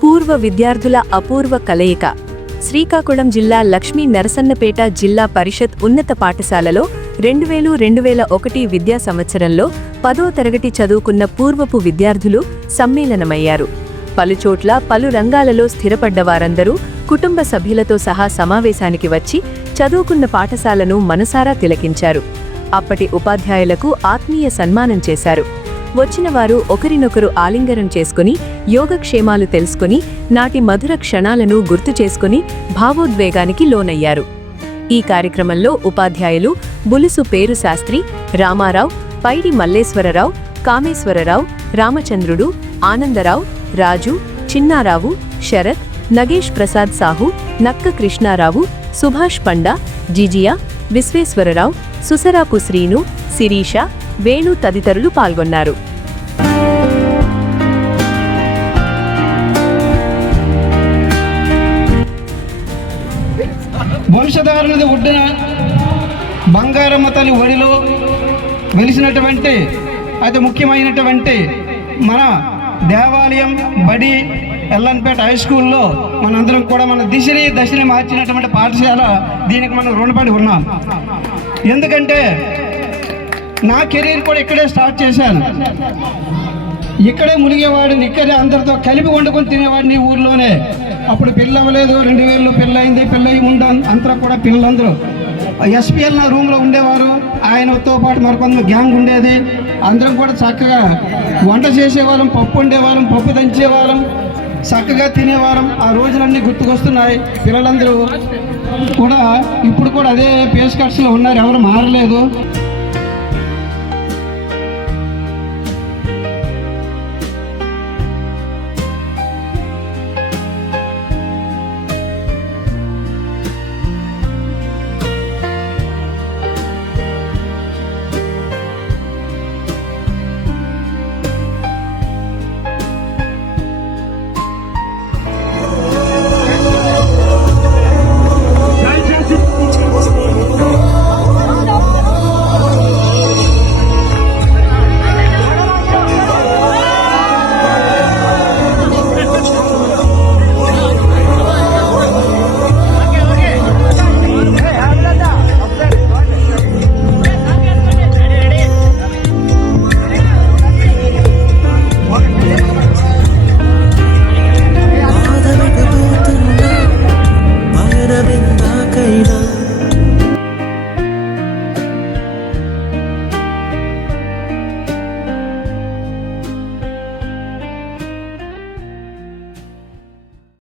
పూర్వ విద్యార్థుల అపూర్వ కలయిక. శ్రీకాకుళం జిల్లా లక్ష్మీ నరసన్నపేట జిల్లా పరిషత్ ఉన్నత పాఠశాలలో 2000-2001 విద్యా సంవత్సరంలో 10వ తరగతి చదువుకున్న పూర్వపు విద్యార్థులు సమ్మేళనమయ్యారు. పలుచోట్ల పలు రంగాలలో స్థిరపడ్డ వారందరూ కుటుంబ సభ్యులతో సహా సమావేశానికి వచ్చి చదువుకున్న పాఠశాలను మనసారా తిలకించారు. అప్పటి ఉపాధ్యాయులకు ఆత్మీయ సన్మానం చేశారు. వచ్చిన వారు ఒకరినొకరు ఆలింగనం చేసుకుని యోగక్షేమాలు తెలుసుకుని నాటి మధుర క్షణాలను గుర్తు చేసుకుని భావోద్వేగానికి లోనయ్యారు. ఈ కార్యక్రమంలో ఉపాధ్యాయులు బులుసు పేరు శాస్త్రి, రామారావు, పైడి మల్లేశ్వరరావు, కామేశ్వరరావు, రామచంద్రుడు, ఆనందరావు, రాజు, చిన్నారావు, శరత్, నగేష్ ప్రసాద్ సాహు, నక్క కృష్ణారావు, సుభాష్ పండా, జిజియా, విశ్వేశ్వరరావు, సుసరాపు శ్రీను, శిరీష, వేణు తదితరులు పాల్గొన్నారు. వంశధారణది ఒడ్డున బంగారమ్మ తల్లి ఒడిలో వెలిసినటువంటి అతి ముఖ్యమైనటువంటి మన దేవాలయం బడి ఎల్లన్పేట హై స్కూల్లో మనందరం కూడా మన దశని మార్చినటువంటి పాఠశాల. దీనికి మనం రుణపడి ఉన్నాం. ఎందుకంటే నా కెరీర్ కూడా ఇక్కడే స్టార్ట్ చేశాను. ఇక్కడే మునిగేవాడిని, ఇక్కడే అందరితో కలిపి వండుకొని తినేవాడిని ఊర్లోనే. అప్పుడు పెళ్ళి అవ్వలేదు, 2000లో పెళ్ళయింది. పెళ్ళయి ముందు అంతా కూడా పిల్లలందరూ ఎస్పీఎల్ నా రూమ్లో ఉండేవారు. ఆయనతో పాటు మరికొంత గ్యాంగ్ ఉండేది. అందరం కూడా చక్కగా వంట చేసేవాళ్ళం, పప్పు వండేవాళ్ళం, పప్పు దంచేవాళ్ళం, చక్కగా తినేవాళ్ళం. ఆ రోజులన్నీ గుర్తుకొస్తున్నాయి. పిల్లలందరూ కూడా ఇప్పుడు కూడా అదే పేస్ కట్స్లో ఉన్నారు, ఎవరు మారలేదు.